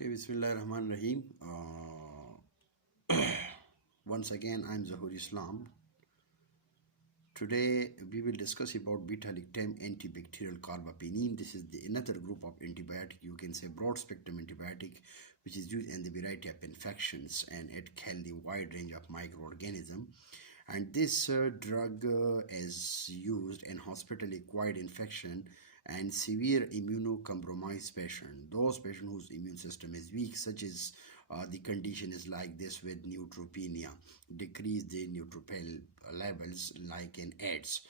Okay, Bismillahirrahmanirrahim. Once again, I'm Zahur Islam. Today, we will discuss about beta-lactam antibacterial carbapenem. This is another group of antibiotic, you can say broad-spectrum antibiotic, which is used in the variety of infections and it kills the wide range of microorganisms. And this drug is used in hospital-acquired infection and severe immunocompromised patient, those patients whose immune system is weak, such as the condition is like this with neutropenia, decrease the neutrophil levels like in AIDS,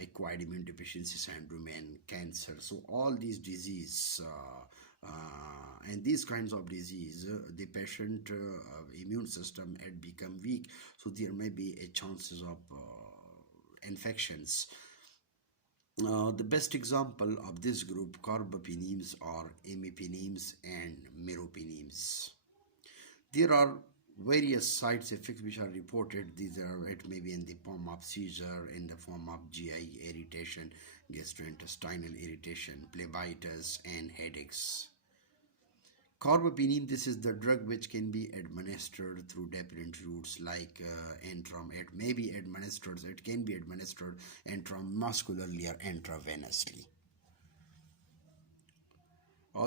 acquired immune deficiency syndrome and cancer. So all these diseases and these kinds of disease, the patient immune system had become weak, so there may be a chances of infections. The best example of this group carbapenems are imipenems and meropenems. There are various side effects which are reported. These are, it may be in the form of seizure, in the form of GI irritation, gastrointestinal irritation, phlebitis and headaches. Carbapenem, this is the drug which can be administered through different routes like intram. It may be administered, it can be administered intramuscularly or intravenously.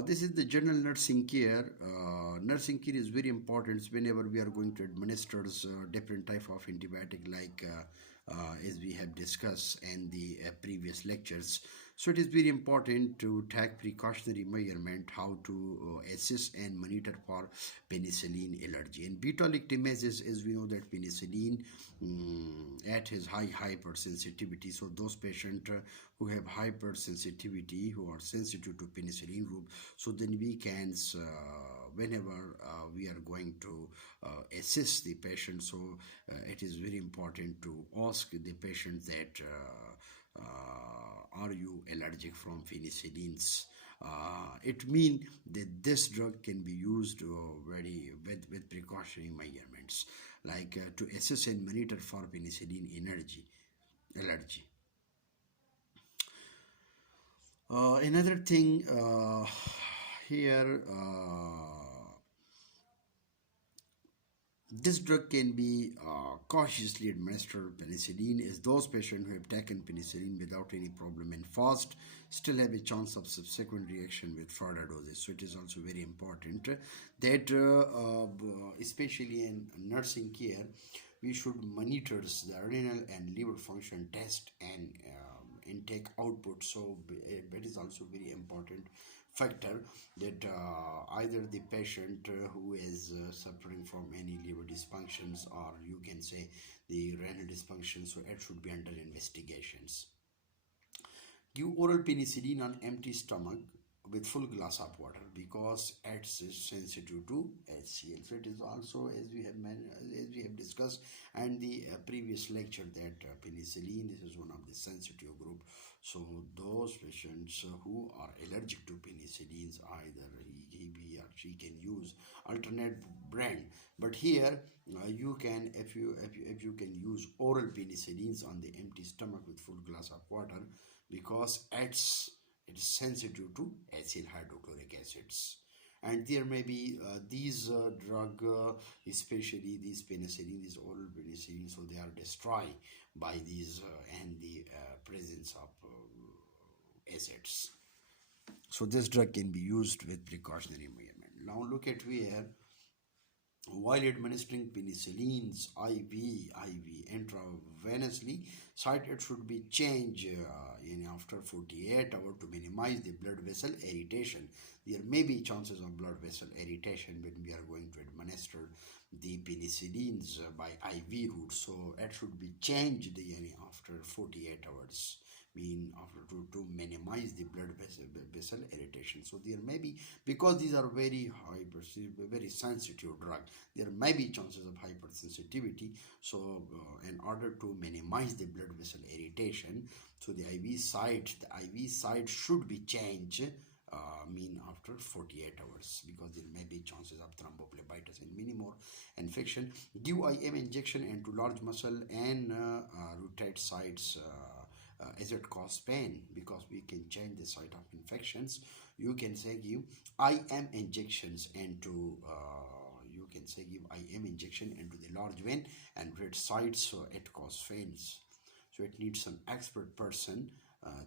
This is the general nursing care. Nursing care is very important whenever we are going to administer different type of antibiotic like as we have discussed in the previous lectures. So it is very important to take precautionary measurement how to assess and monitor for penicillin allergy. And beta-lactamase, as we know that penicillin at his high hypersensitivity. So those patients who have hypersensitivity, who are sensitive to penicillin group, so then we can whenever we are going to assess the patient, so it is very important to ask the patient that are you allergic from penicillins. It means that this drug can be used with precautionary measurements like to assess and monitor for penicillin allergy. Another thing here, this drug can be cautiously administered. Penicillin is those patients who have taken penicillin without any problem and fast still have a chance of subsequent reaction with further doses. So it is also very important that especially in nursing care, we should monitor the renal and liver function test and intake output. So that is also very important factor that either the patient who is suffering from any liver dysfunctions or you can say the renal dysfunction, so it should be under investigations. Give oral penicillin on empty stomach with full glass of water because it's sensitive to HCl. So it is also, as we have discussed and the previous lecture, that penicillin, this is one of the sensitive group. So those patients who are allergic to penicillins, either he or she can use alternate brand. But here you can, if you can use oral penicillins on the empty stomach with full glass of water because it is sensitive to acyl hydrochloric acids. And there may be these drug, especially these penicillin, these oral penicillin, so they are destroyed by these and the presence of acids. So this drug can be used with precautionary measurement. Now look at where while administering penicillins IV intravenously, site it should be changed after 48 hours to minimize the blood vessel irritation. There may be chances of blood vessel irritation when we are going to administer the penicillins by IV route. So it should be changed after 48 hours. After to minimize the blood vessel irritation. So there may be, because these are very very sensitive drug, there may be chances of hypersensitivity. So in order to minimize the blood vessel irritation, so the IV site should be changed after 48 hours because there may be chances of thrombophlebitis and many more infection. Give IM injection into large muscle and rheumatoid sites as it cause pain, because we can change the site of infections. You can say give IM injections into you can say give IM injection into the large vein and red sites, so it cause pains. So it needs some expert person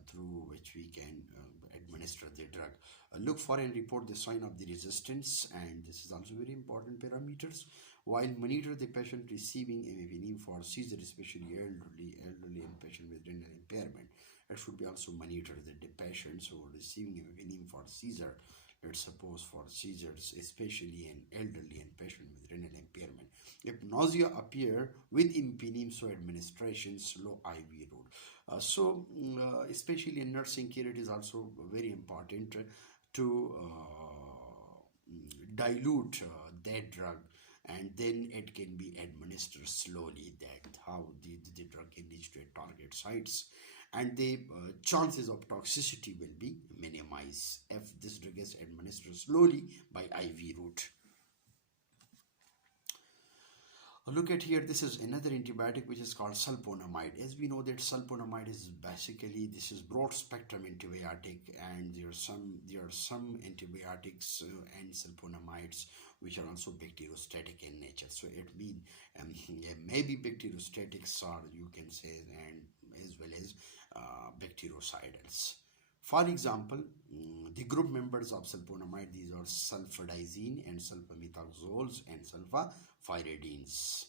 through which we can administer the drug. Look for and report the sign of the resistance, and this is also very important parameters. While monitor the patient receiving imipenem for seizure, especially elderly and patient with renal impairment. It should be also monitored that the patients who are receiving imipenem for seizure, let's suppose for seizures, especially in elderly and patient with renal impairment. If nausea appear with imipenem, so administration slow IV route. Especially in nursing care, it is also very important to dilute that drug, and then it can be administered slowly, that how the drug can reach to target sites, and the chances of toxicity will be minimized if this drug is administered slowly by IV route. Look at here, this is another antibiotic which is called sulfonamide. As we know that sulfonamide is basically, this is broad spectrum antibiotic, and there are some antibiotics and sulfonamides which are also bacteriostatic in nature. So it means maybe bacteriostatics, or you can say, and as well as bactericidals. For example, the group members of sulfonamide, these are sulfadizine and sulfamethoxazoles and sulfapyridines.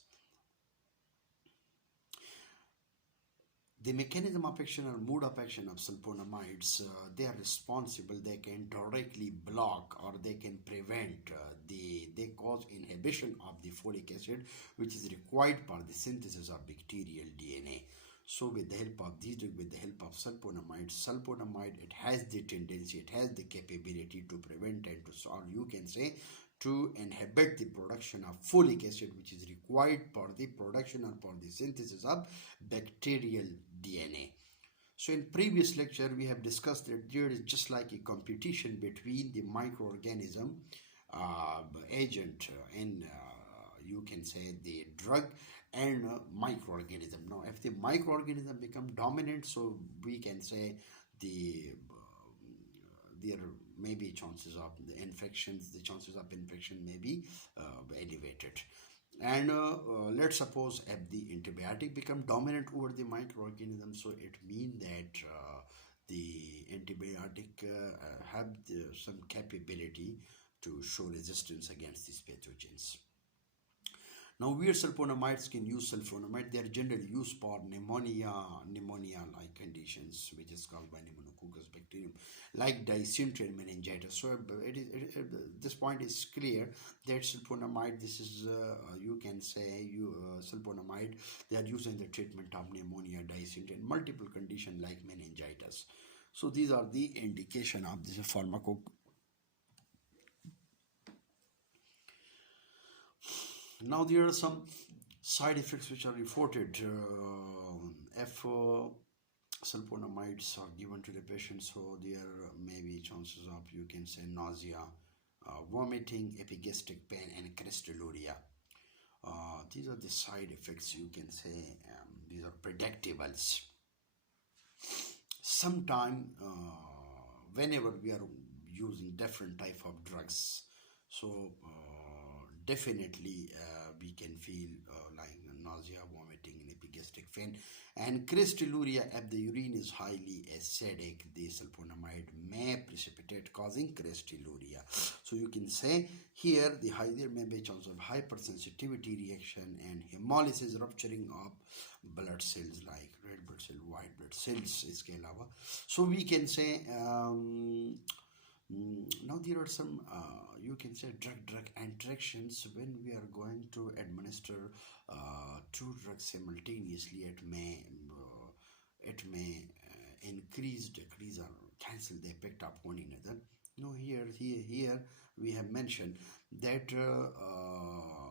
The mechanism of action or mode of action of sulfonamides, they are responsible, they can directly block or they can prevent, they cause inhibition of the folic acid which is required for the synthesis of bacterial DNA. So with the help of these drugs, with the help of sulfonamide, it has the tendency, it has the capability to prevent and to, or you can say, to inhibit the production of folic acid which is required for the production or for the synthesis of bacterial DNA. So in previous lecture we have discussed that there is just like a competition between the microorganism agent and you can say the drug and microorganism. Now if the microorganism become dominant, so we can say there may be chances of the infections, the chances of infection may be elevated. And let's suppose if the antibiotic become dominant over the microorganism, so it means that the antibiotic have some capability to show resistance against these pathogens. Now, where sulfonamides can use sulfonamide, they are generally used for pneumonia-like conditions, which is caused by pneumococcus bacterium, like dysentery and meningitis. So, this point is clear that sulfonamide, this is, you can say, sulfonamide, they are used in the treatment of pneumonia, dysentery, and multiple conditions like meningitis. So, these are the indication of this pharmacokinetics. Now there are some side effects which are reported if sulfonamides are given to the patient. So there may be chances of, you can say, nausea, vomiting, epigastric pain, and crystalluria. These are the side effects, you can say, these are predictables. Sometime whenever we are using different type of drugs, so definitely we can feel like nausea, vomiting, and epigastric pain, and crystalluria. If the urine is highly acidic, the sulfonamide may precipitate causing crystalluria. So you can say here there may be a chance of hypersensitivity reaction and hemolysis, rupturing of blood cells like red blood cell, white blood cells. So we can say now there are some you can say drug interactions. When we are going to administer two drugs simultaneously, it may increase, decrease, or cancel the effect of one another. No, here we have mentioned that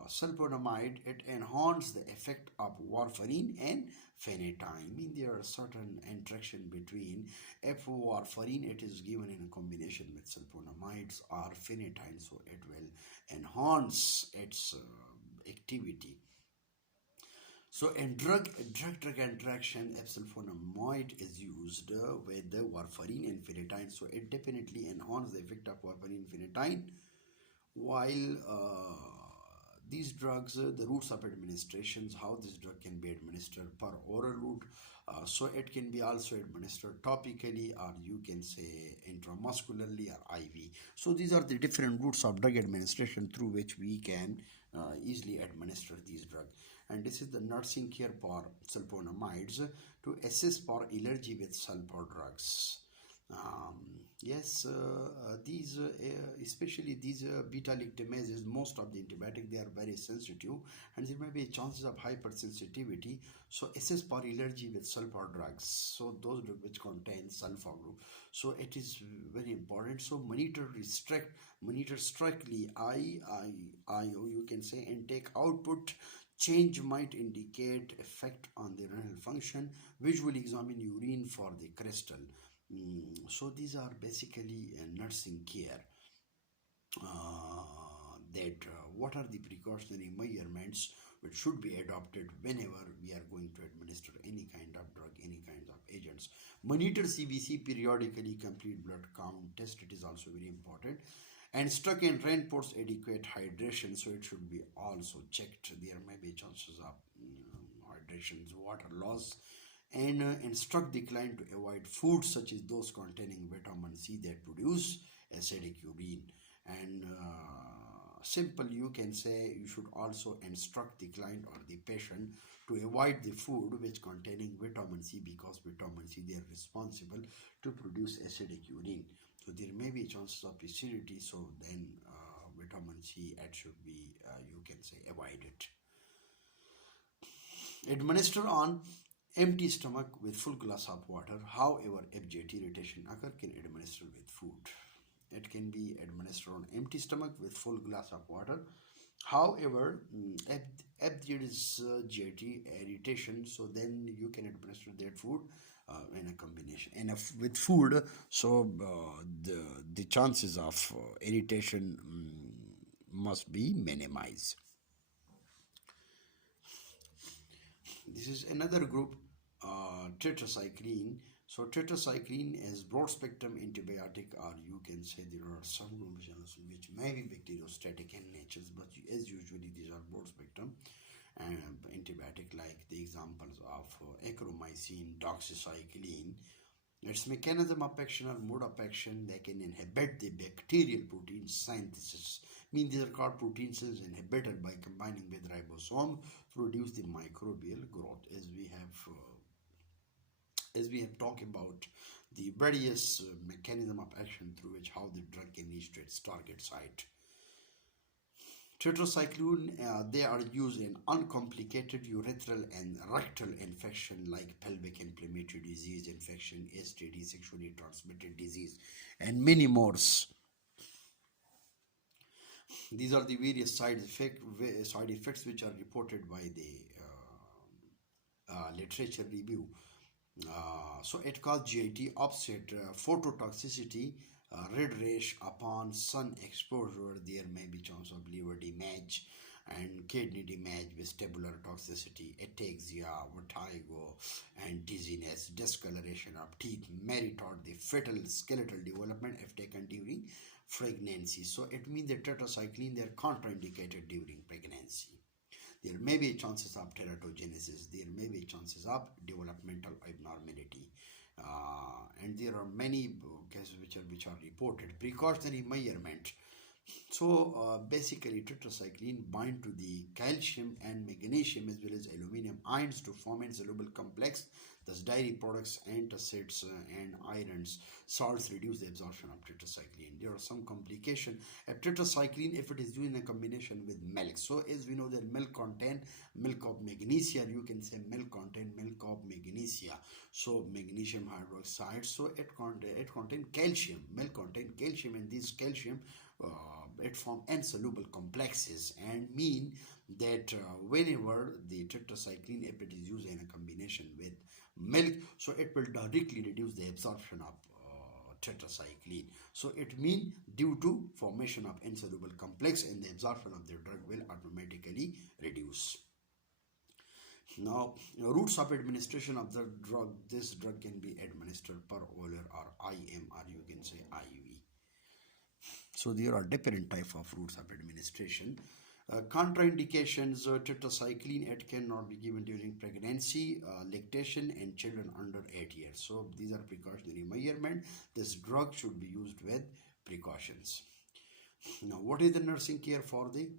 sulfonamide, it enhances the effect of warfarin and phenytoin. Mean there are certain interaction between, if warfarin it is given in a combination with sulfonamides or phenytoin, so it will enhance its activity. So in drug interaction, sulfonamide is used with the warfarin and phenytoin. So it definitely enhances the effect of warfarin and phenytoin. While these drugs, the routes of administrations, how this drug can be administered per oral route. So it can be also administered topically, or you can say intramuscularly or IV. So these are the different routes of drug administration through which we can easily administer these drugs. And this is the nursing care for sulfonamides to assist for allergy with sulfur drugs. Yes, these especially these beta lactamases, most of the antibiotic, they are very sensitive, and there may be chances of hypersensitivity. So assess for allergy with sulfur drugs, so those drugs which contain sulfur group. So it is very important. So monitor strictly you can say intake output. Change might indicate effect on the renal function. Visually examine urine for the crystal. So these are basically nursing care. That what are the precautionary measurements which should be adopted whenever we are going to administer any kind of drug, any kind of agents. Monitor CBC periodically, complete blood count test, it is also very important. And struck and reinforce adequate hydration, so it should be also checked. There may be chances of hydration, water loss. And instruct the client to avoid foods such as those containing vitamin C that produce acidic urine. And simple, you can say you should also instruct the client or the patient to avoid the food which containing vitamin C, because vitamin C, they are responsible to produce acidic urine. So there may be chances of acidity, so then vitamin C, it should be you can say avoided. Administer on empty stomach with full glass of water. However, if GT irritation occur, can administer with food. It can be administered on empty stomach with full glass of water. However, if there is GT irritation, so then you can administer that food in a combination. And if with food, so the chances of irritation must be minimized. This is another group, tetracycline. So tetracycline is broad spectrum antibiotic, or you can say there are some groups which may be bacteriostatic in nature, but as usually these are broad spectrum antibiotic, like the examples of acromycin, doxycycline. Its mechanism of action or mode of action, they can inhibit the bacterial protein synthesis. Means these are called proteins inhibited by combining with ribosome to reduce the microbial growth. As we have talked about the various mechanism of action through which how the drug can reach to its target site. Tetracycline, they are used in uncomplicated urethral and rectal infection like pelvic inflammatory disease infection, STD, sexually transmitted disease, and many more. These are the various side effects which are reported by the literature review. So it causes GIT upset, phototoxicity, red rash upon sun exposure. There may be chance of liver damage and kidney damage, vestibular toxicity, ataxia, vertigo, and dizziness, discoloration of teeth, may retard the fetal skeletal development if taken during pregnancy. So it means that tetracycline, they are contraindicated during pregnancy. There may be chances of teratogenesis, there may be chances of developmental abnormality, and there are many cases which are reported. Precautionary measurement. So basically tetracycline bind to the calcium and magnesium as well as aluminum ions to form insoluble complex. Thus dairy products, antacids and irons, salts reduce the absorption of tetracycline. There are some complications of tetracycline if it is used in a combination with milk. So as we know that milk contain milk of magnesia, you can say milk contain milk of magnesia. So magnesium hydroxide, so it contain calcium. Milk contain calcium, and this calcium it form insoluble complexes, and mean that whenever the tetracycline, if it is used in a combination with milk, so it will directly reduce the absorption of tetracycline. So it means due to formation of insoluble complex, and the absorption of the drug will automatically reduce. Now, routes of administration of the drug. This drug can be administered per oral or IM, or you can say IV. So there are different type of routes of administration. Contraindications, tetracycline, it cannot be given during pregnancy, lactation, and children under 8 years. So these are precautionary measurement. This drug should be used with precautions. Now, what is the nursing care for the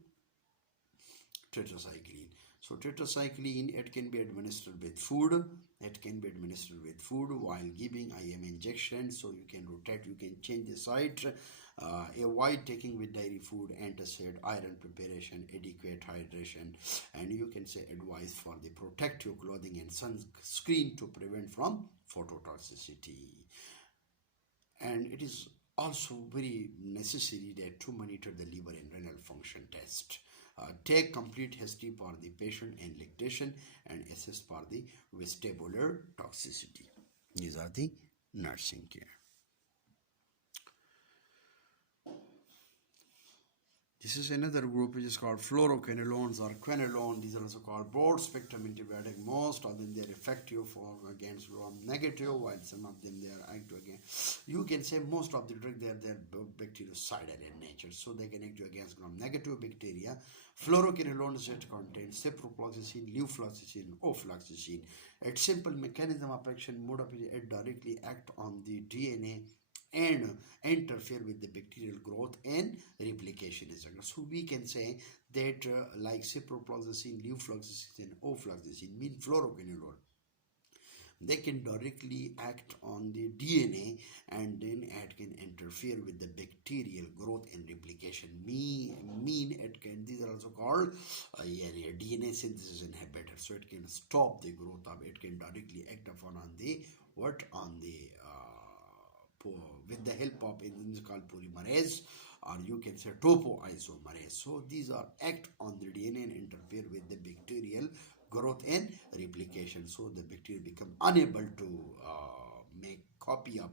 tetracycline? So tetracycline, it can be administered with food. It can be administered with food while giving IM injection. So you can rotate, you can change the site. Avoid taking with dairy food, antacid, iron preparation, adequate hydration, and you can say advice for the protective clothing and sunscreen to prevent from phototoxicity. And it is also very necessary that to monitor the liver and renal function test. Take complete history for the patient and lactation and assess for the vestibular toxicity. These are the nursing care. This is another group which is called fluoroquinolones or quinolone. These are also called broad spectrum antibiotic. Most of them they are effective for against gram-negative, while some of them they are active against. You can say most of the drug they are bactericidal in nature, so they can act against gram-negative bacteria. Fluoroquinolones that contain ciprofloxacin, levofloxacin, ofloxacin. Its simple mechanism of action, mode of it directly act on the DNA and interfere with the bacterial growth and replication. So we can say that like ciprofloxacin, levofloxacin, ofloxacin mean fluoroquinolone. They can directly act on the DNA and then it can interfere with the bacterial growth and replication. These are also called DNA synthesis inhibitor. So it can stop the growth of it, can directly act upon on the with the help of enzymes called polymerase, or you can say topoisomerase. So these are act on the DNA and interfere with the bacterial growth and replication. So the bacteria become unable to make copy of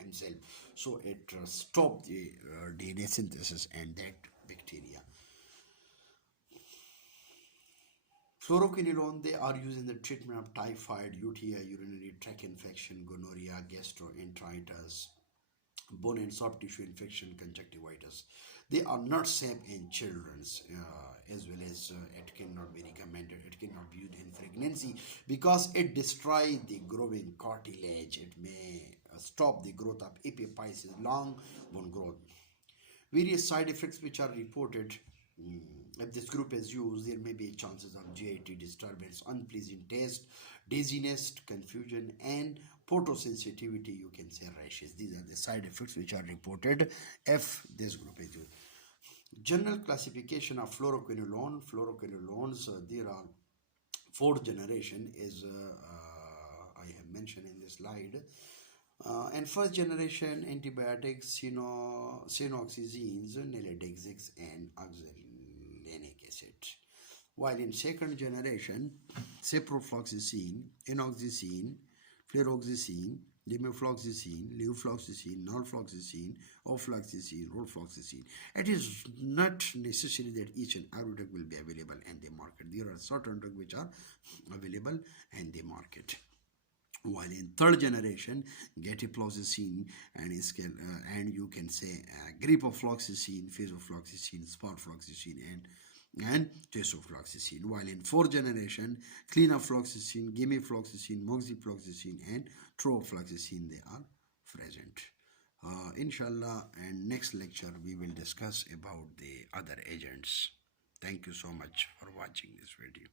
himself. So it stops the DNA synthesis and that bacteria. Fluoroquinolone, they are used in the treatment of typhoid, UTI, urinary tract infection, gonorrhea, gastroenteritis, bone and soft tissue infection, conjunctivitis. They are not safe in children, as well as it cannot be recommended. It cannot be used in pregnancy because it destroys the growing cartilage. It may stop the growth of epiphysis, long bone growth. Various side effects which are reported. If this group is used, there may be chances of GIT disturbance, unpleasant taste, dizziness, confusion, and photosensitivity, you can say rashes. These are the side effects which are reported if this group is used. General classification of fluoroquinolone. Fluoroquinolones, there are fourth generation is I have mentioned in this slide. And first generation antibiotics, cyanoxazines, naltrexone, and oxalic acid. While in second generation, ciprofloxacin, enoxacin, fluoroxacin, limifloxacin, levofloxacin, norfloxacin, ofloxacin, rofloxacin. It is not necessary that each and every drug will be available in the market. There are certain drugs which are available in the market. While in third generation, getafloxacin and you can say gripafloxacin, phasofloxacin, sparfloxacin, and tesofloxacin. While in fourth generation, clinafloxacin, gemifloxacin, moxifloxacin, and trofloxacin, they are present. Inshallah, and next lecture we will discuss about the other agents. Thank you so much for watching this video.